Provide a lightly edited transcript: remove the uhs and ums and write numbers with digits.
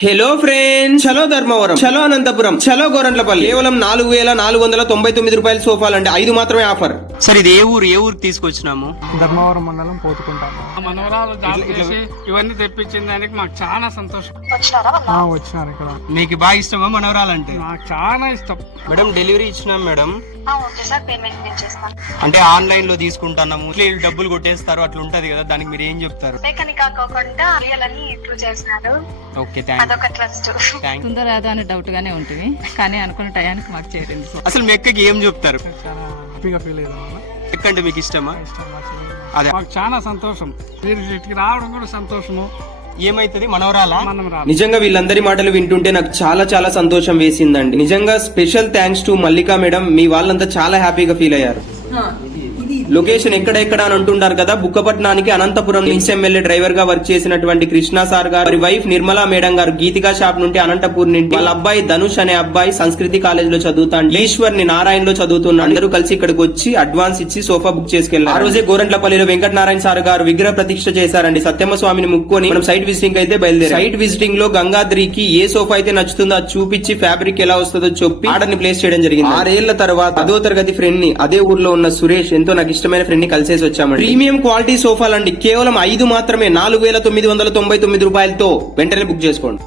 Hello friends, చలో ధర్మవరం, చలో అనంతపురం, చలో గోరంట్లపల్లి. కేవలం 4,499 రూపాయల సోఫాలు అంటే 5 మాత్రమే ఆఫర్. సార్ ఇది ఏ ఊరికి తీసుకొచ్చినాము? ధర్మవరం మండలం పోతుకుంటాము. మనవరాలు జాబ్ చేసి ఇవన్నీ తెప్పించిన దానికి మాకు చాలా సంతోషం. వచ్చినారు ఇక్కడ. మీకు బాగా ఇష్టమా మనవరాలంటే? నాకు చాలా ఇష్టం. మేడం డెలివరీ ఇచ్చినాం మేడం. ఓకే సార్, పేమెంట్ నేను చేస్తాను. అంటే ఆన్లైన్ లో తీసుకుంటున్నాము, వీళ్ళు డబ్బులు కొట్టేస్తారు అట్లా ఉంటది కదా, దానికి మీరు ఏం చెప్తారు? అని కాకుండా రియలని ఇంప్రూవ్ చేస్తున్నారు. ఓకే, థ్యాంక్ అదొక ట్రస్ట్. ఉందో రాదో అని డౌట్ గానే ఉంటుంది, కానీ అనుకున్న టయానికి మాకు చేరింది. అసలు మీ అక్కకి ఏం చెప్తారు? చాలా హ్యాపీగా ఫీల్ అయ్యాం. ఎక్కంటే మీకు ఇష్టమా? అదే మాకు చాలా సంతోషం. మీరు ఇటుకి రావడం కూడా సంతోషము. ఏమైతుంది మనవరాలా? మనం రా నిజంగా వీళ్ళందరి మాటలు వింటుంటే నాకు చాలా చాలా సంతోషం వేసిందండి. నిజంగా special thanks to Mallika madam. మీ వాళ్ళంతా చాలా హ్యాపీగా ఫీల్ అయ్యారు. లొకేషన్ ఎక్కడ అని అంటుంటారు కదా, బుక్కపట్నానికి అనంతపురం నుంచి ఎమ్మెల్యే డ్రైవర్ గా వర్క్ చేసినటువంటి కృష్ణ సార్ గారు, వారి వైఫ్ నిర్మలా మేడం గారు గీతికా షాప్ నుండి అనంతపూర్ నుండి, వాళ్ళ అబ్బాయి ధనుష్ అనే అబ్బాయి సంస్కృతి కాలేజ్ లో చదువుతాడు, ఈశ్వర్ ని నారాయణ లో చదువుతున్నాడు. అందరూ కలిసి ఇక్కడికి వచ్చి అడ్వాన్స్ ఇచ్చి సోఫా బుక్ చేసుకెళ్లారు. ఆ రోజే గోరంట్లపల్లిలో వెంకటనారాయణ సార్ గారు విగ్రహ ప్రతిష్ఠ చేశారండి. సత్యమ్మ స్వామిని ముక్కొని మనం సైట్ విజిటింగ్ అయితే బయలుదేరాం. సైట్ విజిటింగ్ లో గంగాద్రికి ఏ సోఫా అయితే నచ్చుతుందో అది చూపించి ఫ్యాబ్రిక్ ఎలా వస్తుందో చెప్పి ఆర్డర్ ని ప్లేస్ చేయడం జరిగింది. 6 ఏళ్ల తర్వాత 10వ తరగతి ఫ్రెండ్ ని, అదే ఊర్లో ఉన్న సురేష్, ఎంతో నాకు ఇష్టమైన ఫ్రెండ్ ని కలిసేసి వచ్చామండి. ప్రీమియం క్వాలిటీ సోఫాలండి, కేవలం 5 మాత్రమే, 4,999 రూపాయలతో వెంటనే బుక్ చేసుకోండి.